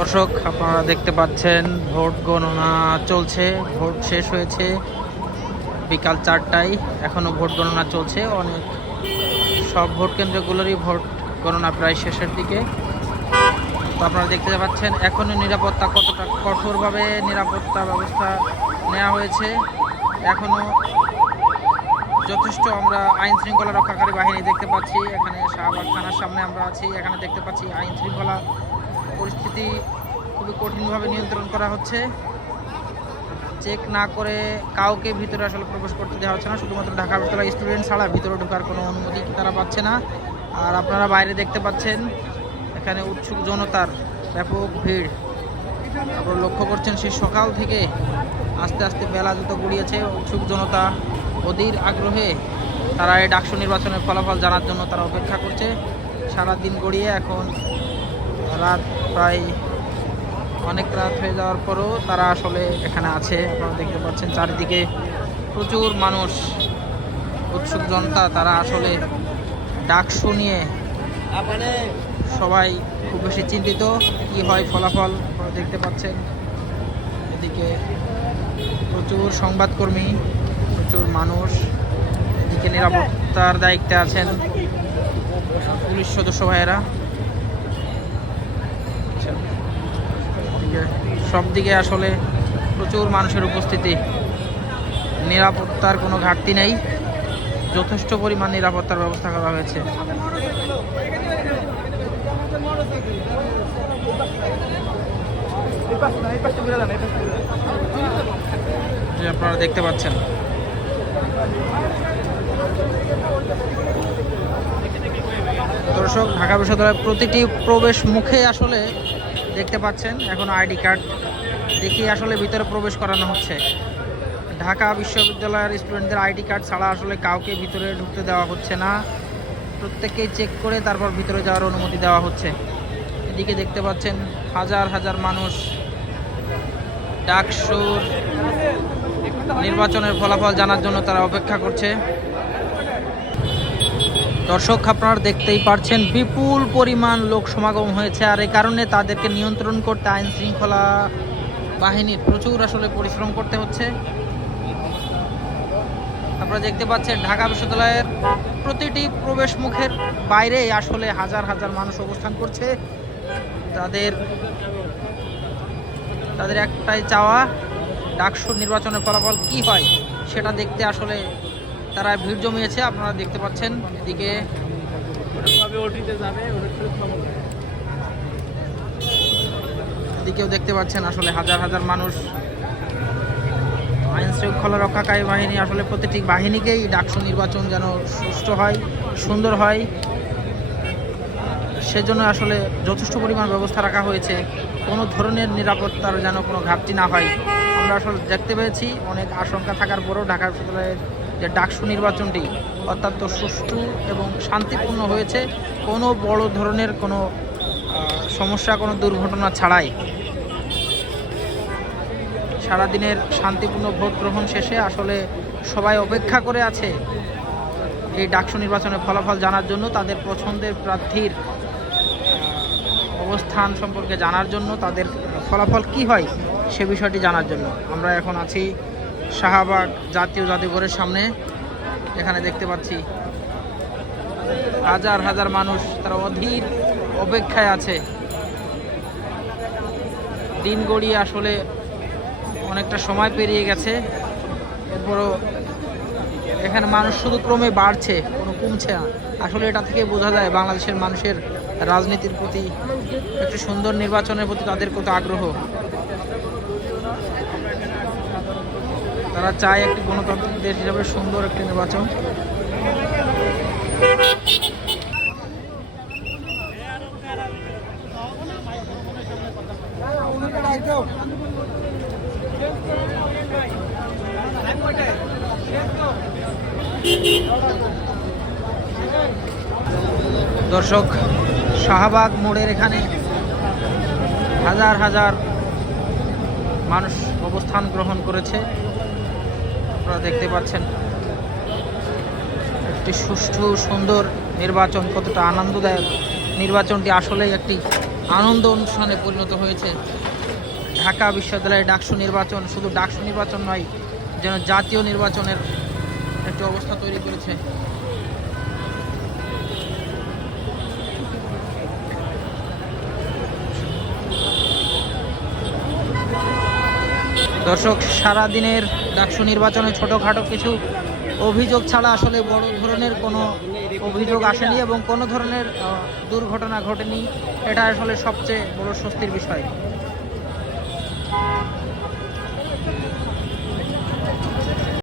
দর্শক, আপনারা দেখতে পাচ্ছেন, ভোট গণনা চলছে, ভোট শেষ হয়েছে বিকাল চারটায়। এখনও ভোট গণনা চলছে, অনেক সব ভোট কেন্দ্রগুলোরই ভোট গণনা প্রায় শেষের দিকে। তো আপনারা দেখতে পাচ্ছেন, এখনও নিরাপত্তা কতটা কঠোরভাবে নিরাপত্তা ব্যবস্থা নেওয়া হয়েছে। এখনও যথেষ্ট আমরা আইন শৃঙ্খলা রক্ষাকারী বাহিনী দেখতে পাচ্ছি। এখানে শাহবাগ থানার সামনে আমরা আছি, এখানে দেখতে পাচ্ছি আইন শৃঙ্খলা পরিস্থিতি খুবই কঠিনভাবে নিয়ন্ত্রণ করা হচ্ছে। চেক না করে কাউকে ভিতরে আসলে প্রবেশ করতে দেওয়া হচ্ছে না। শুধুমাত্র ঢাকা বিশ্ববিদ্যালয় স্টুডেন্ট ছাড়া ভিতরে ঢোকার কোনো অনুমতি তারা পাচ্ছে না। আর আপনারা বাইরে দেখতে পাচ্ছেন, এখানে উৎসুক জনতার ব্যাপক ভিড়। আপনারা লক্ষ্য করছেন, সেই সকাল থেকে আস্তে আস্তে বেলা যত গড়িয়েছে। উৎসুক জনতা অধীর আগ্রহে তারা এই ডাকসু নির্বাচনের ফলাফল জানার জন্য তারা অপেক্ষা করছে। সারা দিন গড়িয়ে এখন রাত প্রায় অনেক রাত হয়ে যাওয়ার পরও তারা আসলে এখানে আছে। আপনারা দেখতে পাচ্ছেন চারিদিকে প্রচুর মানুষ, উৎসুক জনতা, তারা আসলে ডাকসু নিয়ে সবাই খুব বেশি চিন্তিত কি হয় ফলাফল। দেখতে পাচ্ছেন এদিকে প্রচুর সংবাদকর্মী, প্রচুর মানুষ, এদিকে নিরাপত্তার দায়িত্বে আছেন পুলিশ সদস্য ভাইয়েরা আচ্ছা, এদিকে সব দিকে আসলে প্রচুর মানুষের উপস্থিতি। নিরাপত্তার কোনো ঘাটতি নেই। যথেষ্ট পরিমাণ নিরাপত্তার ব্যবস্থা করা হয়েছে। আপনারা দেখতে পাচ্ছেন। দর্শক, ঢাকা বিশ্ববিদ্যালয়ের প্রতিটি প্রবেশ মুখে আসলে দেখতে পাচ্ছেন, এখন আইডি কার্ড দেখিয়ে আসলে ভিতরে প্রবেশ করানো হচ্ছে। ঢাকা বিশ্ববিদ্যালয়ের স্টুডেন্টদের আইডি কার্ড ছাড়া আসলে কাউকে ভিতরে ঢুকতে দেওয়া হচ্ছে না। প্রত্যেককেই চেক করে তারপর ভিতরে যাওয়ার অনুমতি দেওয়া হচ্ছে। এদিকে দেখতে পাচ্ছেন, হাজার হাজার মানুষ ডাকসুর নির্বাচনের ফলাফল জানার জন্য তারা অপেক্ষা করছে। দর্শক, আপনারা দেখতেই পারছেন বিপুল পরিমাণ লোক সমাগম হয়েছে আর এই কারণে তাদেরকে নিয়ন্ত্রণ করতে আইন শৃঙ্খলা বাহিনীর প্রচুর আসলে পরিশ্রম করতে হচ্ছে। আপনারা দেখতে পাচ্ছেন ঢাকা বিশ্ববিদ্যালয়ের প্রতিটি প্রবেশ মুখের বাইরে আসলে হাজার হাজার মানুষ অবস্থান করছে। তাদের তাদের একটাই চাওয়া, ডাকসুর নির্বাচনের ফলাফল কি হয় সেটা দেখতে আসলে তারা ভিড় জমিয়েছে আপনারা দেখতে পাচ্ছেন এদিকে। এদিকেও দেখতে পাচ্ছেন আসলে হাজার হাজার মানুষ। আইন শৃঙ্খলা রক্ষাকারী বাহিনী আসলে প্রতিটি বাহিনীকেই ডাকসু নির্বাচন যেন সুষ্ঠু হয় সুন্দর হয়। সেজন্য আসলে যথেষ্ট পরিমাণ ব্যবস্থা রাখা হয়েছে। কোনো ধরনের নিরাপত্তার যেন কোনো ঘাটতি না হয়। আমরা আসলে দেখতে পেয়েছি অনেক আশঙ্কা থাকার পরেও ঢাকা বিশ্ববিদ্যালয়ের যে ডাকসু নির্বাচনটি অত্যন্ত সুষ্ঠু এবং শান্তিপূর্ণ হয়েছে। কোনো বড় ধরনের কোনো সমস্যা, কোনো দুর্ঘটনা ছাড়াই। সারাদিনের শান্তিপূর্ণ ভোট গ্রহণ শেষে আসলে সবাই অপেক্ষা করে আছে এই ডাকসু নির্বাচনের ফলাফল জানার জন্য। তাদের পছন্দের প্রার্থীর অবস্থান সম্পর্কে জানার জন্য তাদের ফলাফল কি হয় সে বিষয়টি জানার জন্য। আমরা এখন আছি শাহবাগ জাতীয় জাদুঘরের সামনে এখানে দেখতে পাচ্ছি। হাজার হাজার মানুষ তারা অধীর অপেক্ষায় আছে। দিন গড়িয়ে আসলে অনেকটা সময় পেরিয়ে গেছে। এরপরও এখানে মানুষ শুধু ক্রমে বাড়ছে, কোনো কমছে না। আসলে এটা থেকে বোঝা যায় বাংলাদেশের মানুষের রাজনীতির প্রতি একটি সুন্দর নির্বাচনের প্রতি তাদের কত আগ্রহ। তারা চায় একটি গণতান্ত্রিক দেশ হিসাবে সুন্দর একটি নির্বাচন। দর্শক, শাহবাগ মোড়ের এখানে হাজার হাজার মানুষ অবস্থান গ্রহণ করেছে। আপনারা দেখতে পাচ্ছেন। একটি সুষ্ঠু, সুন্দর নির্বাচন কতটা আনন্দদায়ক। নির্বাচনটি আসলেই একটি আনন্দ অনুষ্ঠানে পরিণত হয়েছে। ঢাকা বিশ্ববিদ্যালয়ের ডাকসু নির্বাচন শুধু ডাকসু নির্বাচন নয়, যেন জাতীয় নির্বাচনের একটি অবস্থা তৈরি করেছে। দর্শক, সারাদিনের ডাকসু নির্বাচনে ছোটোখাটো কিছু অভিযোগ ছাড়া আসলে বড় ধরনের কোনো অভিযোগ আসেনি এবং কোনো ধরনের দুর্ঘটনা ঘটেনি। এটা আসলে সবচেয়ে বড় স্বস্তির বিষয়।